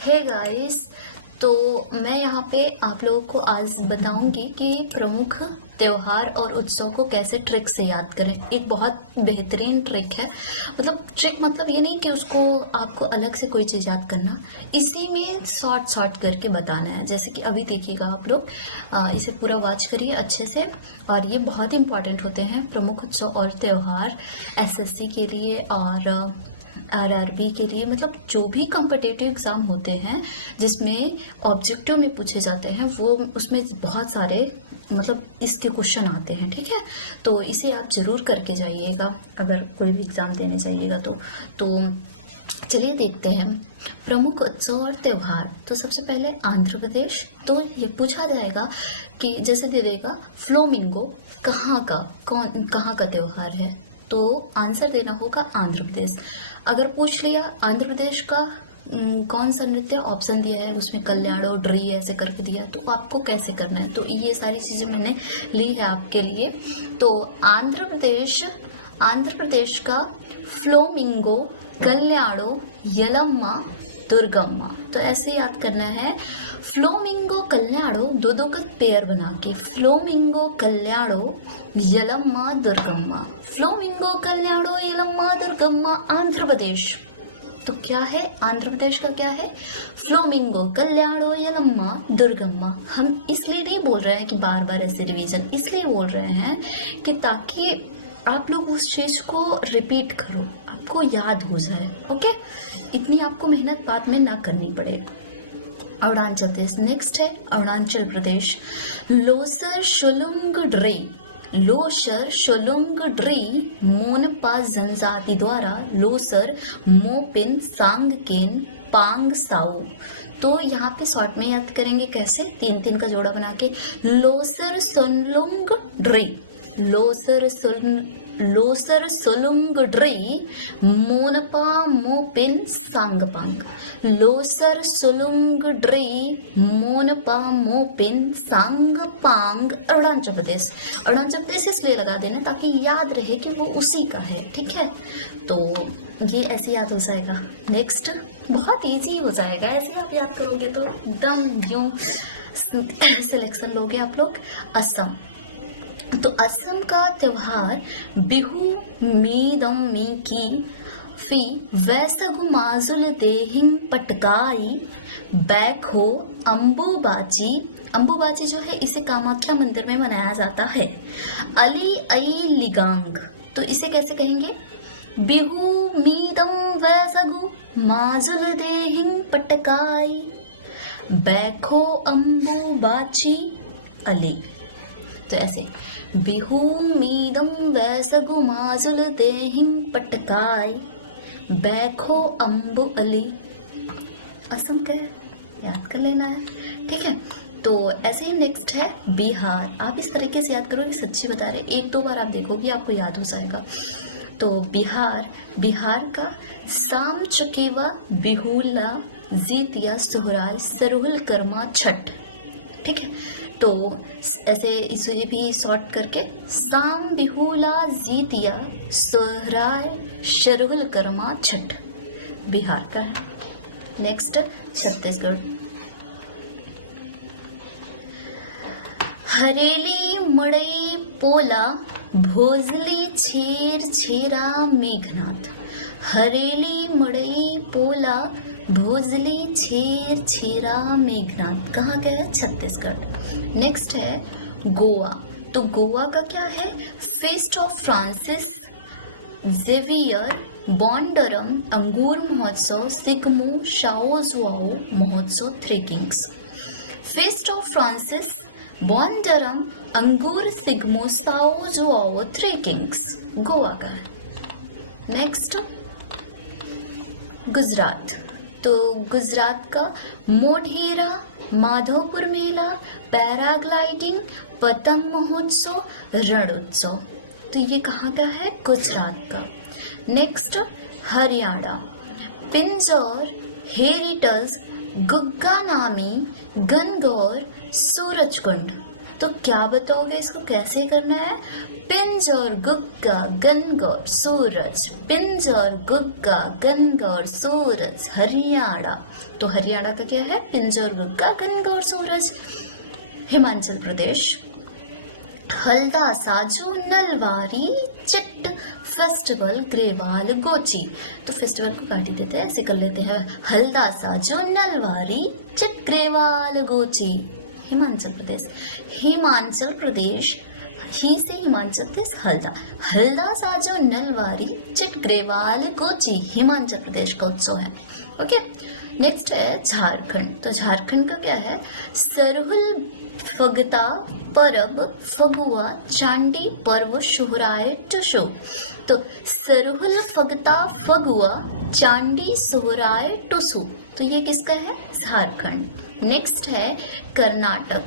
Hey guys, तो मैं यहाँ पे आप लोगों को आज बताऊंगी कि प्रमुख त्योहार और उत्सव को कैसे ट्रिक से याद करें। एक बहुत बेहतरीन ट्रिक है। ट्रिक मतलब ये नहीं कि उसको आपको अलग से कोई चीज़ याद करना, इसी में शॉर्ट करके बताना है। जैसे कि अभी देखिएगा आप लोग, इसे पूरा वॉच करिए अच्छे से। और ये बहुत इंपॉर्टेंट होते हैं प्रमुख उत्सव और त्योहार एसएससी के लिए और आरआरबी के लिए। जो भी कॉम्पिटिटिव एग्ज़ाम होते हैं जिसमें ऑब्जेक्टिव में पूछे जाते हैं, वो उसमें बहुत सारे इसके क्वेश्चन आते हैं। ठीक है, तो इसे आप जरूर करके जाइएगा अगर कोई भी एग्ज़ाम देने जाइएगा तो चलिए देखते हैं प्रमुख उत्सव और त्यौहार। तो सबसे पहले आंध्र प्रदेश। तो ये पूछा जाएगा कि जैसे दे देगा फ्लोमिंगो कहाँ का त्यौहार है, तो आंसर देना होगा आंध्र प्रदेश। अगर पूछ लिया आंध्र प्रदेश का कौन सा नृत्य, ऑप्शन दिया है उसमें कल्याणो ड्री ऐसे करके दिया, तो आपको कैसे करना है। तो ये सारी चीज़ें मैंने ली है आपके लिए। तो आंध्र प्रदेश का फ्लोमिंगो कल्याणो यलम्मा दुर्गम्मा। तो ऐसे याद करना है, फ्लोमिंगो कल्याणो दो का पेयर बना के, फ्लोमिंगो कल्याणो यलम्मा दुर्गम्मा, फ्लोमिंगो कल्याणो यलम्मा दुर्गम्मा आंध्र प्रदेश। तो क्या है आंध्र प्रदेश का, क्या है फ्लोमिंगो कल्याणो यलम्मा दुर्गम्मा। हम इसलिए नहीं बोल रहे हैं कि बार बार ऐसे रिवीजन, इसलिए बोल रहे हैं कि ताकि आप लोग उस चीज़ को रिपीट करो, आपको याद हो जाए। ओके, इतनी आपको मेहनत बाद में ना करनी पड़े। अरुणाचल प्रदेश नेक्स्ट है। अरुणाचल प्रदेश लोसर शुलुंग ड्री मोनपा जनजाति द्वारा लोसर मोपिन सांगकेन पांग साउ। तो यहाँ पे शॉर्ट में याद करेंगे कैसे, तीन का जोड़ा बना के, लोसर सुलुंग ड्री, लोसर सुलुंग ड्री मोनपा मोपिन सांगपांग, लोसर सुलुंग ड्री मोनपा मोपिन सांगपांग अरुणाचल प्रदेश इसलिए लगा देना ताकि याद रहे कि वो उसी का है। ठीक है, तो ये ऐसे याद हो जाएगा। नेक्स्ट बहुत इजी हो जाएगा, ऐसे आप याद करोगे तो एकदम यूं सिलेक्शन लोगे आप लोग। असम। तो असम का त्योहार बिहू मीदमी की फी वैसगु माजुल देहिंग पटकाई बैखो अंबुबाची जो है इसे कामाख्या मंदिर में मनाया जाता है। अली आई लिगांग, तो इसे कैसे कहेंगे, बिहू मीदम वैसगु माजुल देहिंग पटकाई बैखो अंबुबाची अली। तो ऐसे बिहू मीदम वैसगु माजुल देहिंग पटकाई बैखो अम्बु अली। असम का याद कर लेना है। ठीक है, तो ऐसे ही नेक्स्ट है बिहार। आप इस तरीके से याद करोगे, सच्ची बता रहे, एक दो बार आप देखोगे आपको याद हो जाएगा। तो बिहार का साम चकेवा बिहुला जीतिया सोहराय सरुहुल कर्मा छठ। ठीक है, तो ऐसे इसे भी शॉर्ट करके साम बिहुला जीतिया सोहराय शरुहुल कर्मा छठ बिहार का है। नेक्स्ट छत्तीसगढ़। हरेली मड़ई पोला भोजली छेर छेरा मेघनाथ। हरेली मड़ई पोला भोजली छेर छेरा मेघनाथ कहाँ का है, छत्तीसगढ़। नेक्स्ट है गोवा। तो गोवा का क्या है, feast of Francis Xavier Bonderam अंगूर महोत्सव सिगमो शाओजुआओ महोत्सव three kings. Feast of Francis Bonderam अंगूर सिगमो शाओजुआओ थ्री किंग्स गोवा का है। नेक्स्ट गुजरात। तो गुजरात का मोढेरा माधवपुर मेला पैराग्लाइडिंग पतंग महोत्सव रणोत्सव। तो ये कहाँ का है, गुजरात का। नेक्स्ट हरियाणा पिंजौर हेरिटेज गुग्गा नामी गनगौर सूरजकुंड। तो क्या बताओगे इसको कैसे करना है? पिंजौर गुग्गा गणगौर सूरज, पिंजौर गुग्गा गणगौर सूरज हरियाणा। तो हरियाणा का क्या है? पिंजौर गुग्गा गणगौर सूरज। हिमाचल प्रदेश हल्दा साजू नलवारी चिट फेस्टिवल ग्रेवाल गोची। तो फेस्टिवल को काट ही देते हैं, ऐसे कर लेते हैं। हल्दा साजू नलवारी चिट ग्रेवाल गोची। हिमाचल प्रदेश, हिमाचल प्रदेश ही से हिमाचल प्रदेश हल्दा, हल्दा साजो नलवारी चिट ग्रेवाल गोची हिमाचल प्रदेश का उत्सव है। ओके, नेक्स्ट है झारखंड। तो झारखंड का क्या है? सरहुल फगता परब फगुआ चांडी पर्व सोहराय टुसु। तो सरहुल फगता फगुआ चांडी सोहराय टुसु, तो ये किसका है? झारखंड। नेक्स्ट है कर्नाटक।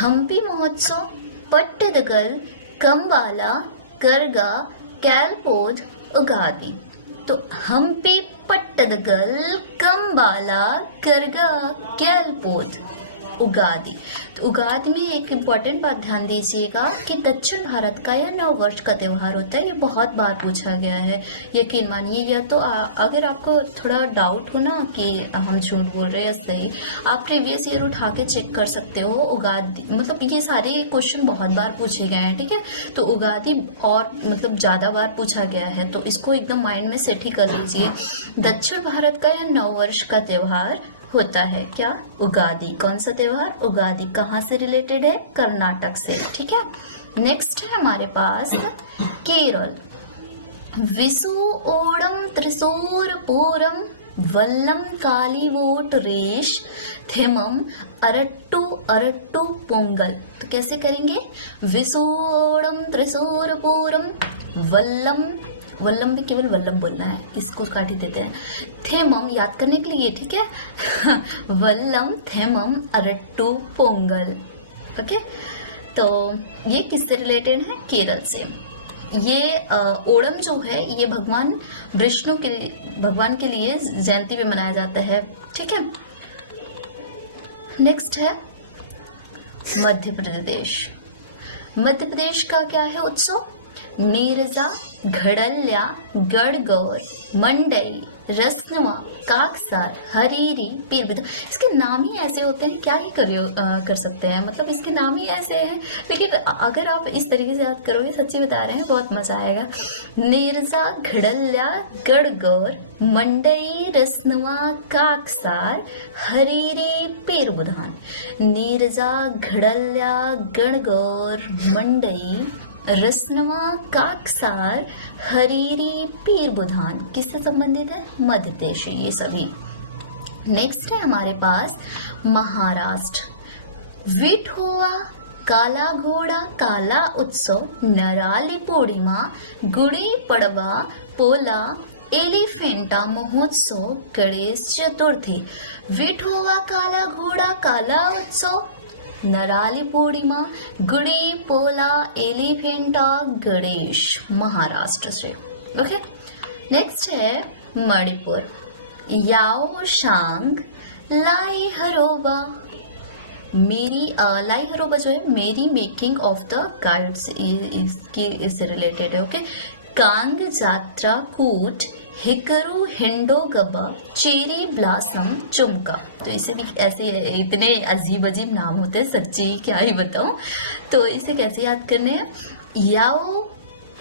हम्पी महोत्सव पट्टदकल कंबाला करगा कैलपोद उगादी। तो हम्पी पट्टदकल कंबाला करगा कैलपोद उगादी। तो उगादी में एक इम्पॉर्टेंट बात ध्यान दीजिएगा कि दक्षिण भारत का यह नव वर्ष का त्यौहार होता है। ये बहुत बार पूछा गया है, यकीन मानिए। या तो अगर आपको थोड़ा डाउट हो ना कि हम झूठ बोल रहे हैं सही, आप प्रीवियस ईयर उठा के चेक कर सकते हो। उगादी मतलब ये सारे क्वेश्चन बहुत बार पूछे गए हैं, ठीक है। तो उगादी और मतलब ज़्यादा बार पूछा गया है, तो इसको एकदम माइंड में सेट ही कर लीजिए। दक्षिण भारत का यह नव वर्ष का त्यौहार होता है क्या? उगादी। कौन सा त्योहार? उगादी। कहाँ से रिलेटेड है? कर्नाटक से, ठीक है। नेक्स्ट है हमारे पास केरल। विसु ओणम त्रिशूर पूरम वल्लम कालीवोट रेश थिमम अरट्टू अरट्टू पोंगल। तो कैसे करेंगे? विसु ओणम त्रिशूर पूरम वल्लम, वल्लम में केवल वल्लम बोलना है, इसको काट ही देते हैं। थेमम याद करने के लिए, ठीक है। वल्लम थेमम अरट्टू पोंगल। ओके, तो ये किससे रिलेटेड है? केरल से। ये ओणम जो है ये भगवान विष्णु के लिए, भगवान के लिए जयंती पे मनाया जाता है, ठीक है। नेक्स्ट है मध्य प्रदेश। मध्य प्रदेश का क्या है उत्सव? नीरजा घड़ल्या गणगौर मंडई रस्नुआ काकसार हरीरी पीरबिदा। इसके नाम ही ऐसे होते हैं, क्या ही कर सकते हैं, मतलब इसके नाम ही ऐसे हैं। लेकिन अगर आप इस तरीके से याद करोगे, सच्ची बता रहे हैं, बहुत मजा आएगा। नीरजा घड़ल्या गणगौर मंडई रस्नुआ काकसार हरीरी पीरबुधान। नीरजा घड़ल्या गणगौर मंडई रस्नवा काकसार हरीरी पीर बुधान किससे संबंधित है? मध्य प्रदेश ये सभी। नेक्स्ट है हमारे पास महाराष्ट्र। विठोवा काला घोड़ा काला उत्सव नराली पूर्णिमा गुड़ी पड़वा पोला एलिफेंटा महोत्सव गणेश चतुर्थी। विठोवा काला घोड़ा काला उत्सव नराली पूर्णिमा गुड़ी पोला एलिफेंटा गणेश, महाराष्ट्र से। ओके, नेक्स्ट है मणिपुर। याओ शांग लाई हरोबा। मेरी लाई हरोबा जो है मेरी मेकिंग ऑफ द कार्ड्स, इसकी इससे रिलेटेड है। ओके, कांग जात्रा कूट हिकरू हिंडो गबा चेरी ब्लासम चुमका। तो इसे भी ऐसे इतने अजीब अजीब नाम होते हैं, सच्ची क्या ही बताऊं। तो इसे कैसे याद करने हैं? याओ,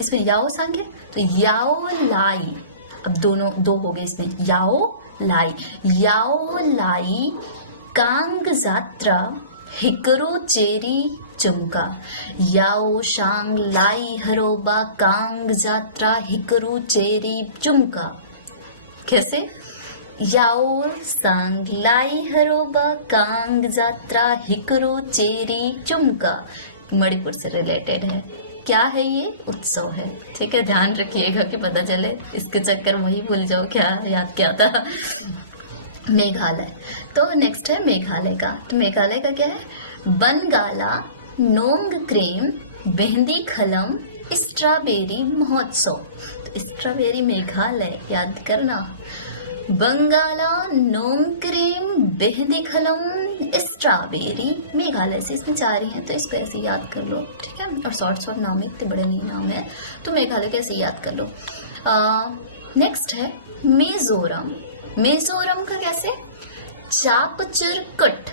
इसमें याओ सांग है, तो याओ लाई, अब दोनों दो हो गए इसमें, याओ लाई। याओ लाई कांग जात्रा हिकरू चेरी चुमका। याओ शांग लाई हरोबा कांग जात्रा हिकरू चेरी चुमका। कैसे? याओ सांग लाई हरोबा कांग जात्रा हिकरू चेरी चुमका मणिपुर से रिलेटेड है। क्या है? ये उत्सव है, ठीक है। ध्यान रखिएगा कि पता चले, इसके चक्कर वही भूल जाओ क्या याद क्या था। मेघालय। तो नेक्स्ट है मेघालय का। तो मेघालय का क्या है? बनगाला नोंग क्रेम बेहंदी खलम स्ट्रॉबेरी महोत्सव। तो स्ट्रॉबेरी मेघालय याद करना। बंगाला नोंग क्रेम बेहंदी खलम स्ट्रॉबेरी, मेघालय से इसमें 4 ही हैं तो इसको ऐसे याद कर लो, ठीक है। और शॉर्ट नाम है, इतने बड़े नहीं नाम है, तो मेघालय कैसे याद कर लो। नेक्स्ट है मिजोरम। मिजोरम का कैसे, चापचुरकुट,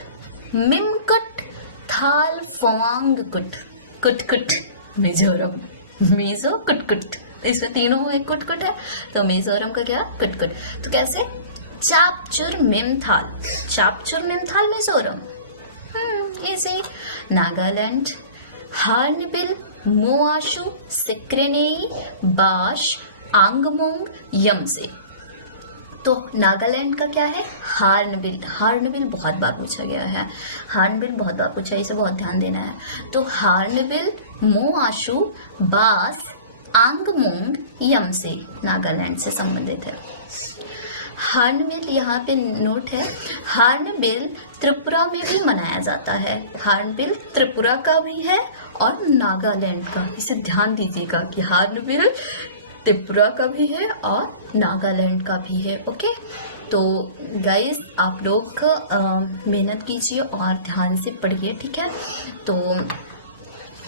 मिमकुट, थाल फवांग कुट, कुट कुट मिजोरम, मिजो कुट कुट, इसमें तीनों में कुट कुट है, तो मिजोरम का क्या, कुट कुट। तो कैसे, चापचुर मिमथाल, चापचुर मिमथाल मिजोरम, इजी। नागालैंड, हार्नबिल, मोआशु, सिक्रेनेई, बाश, आंगमोंग, यमसे। तो नागालैंड का क्या है, हार्नबिल। हार्नबिल बहुत बार पूछा गया है, हार्नबिल बहुत बार पूछा है, इसे बहुत ध्यान देना है। तो हार्नबिल, मोआशु, बास, आंगमोंग, यमसे नागालैंड से संबंधित है। हार्नबिल यहाँ पे नोट है, हार्नबिल त्रिपुरा में भी मनाया जाता है। हार्नबिल त्रिपुरा का भी है और नागालैंड का, इसे ध्यान दीजिएगा कि हार्नबिल त्रिपुरा का भी है और नागालैंड का भी है। ओके, तो गाइस आप लोग मेहनत कीजिए और ध्यान से पढ़िए, ठीक है। तो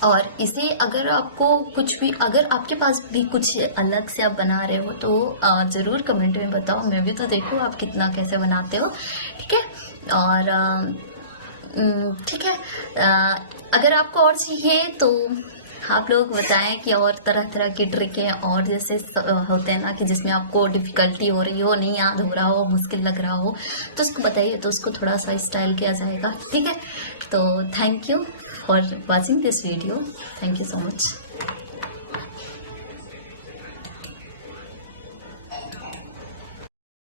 और इसे अगर आपको कुछ भी, अगर आपके पास भी कुछ अलग से आप बना रहे हो तो ज़रूर कमेंट में बताओ, मैं भी तो देखूँ आप कितना कैसे बनाते हो, ठीक है। और ठीक है, अगर आपको और चाहिए तो आप लोग बताएं कि और तरह तरह की ट्रिकें और जैसे होते हैं ना कि जिसमें आपको डिफ़िकल्टी हो रही हो, नहीं याद हो रहा हो, मुश्किल लग रहा हो, तो उसको बताइए, तो उसको थोड़ा सा स्टाइल किया जाएगा, ठीक है। तो thank you for watching this video, thank you so much.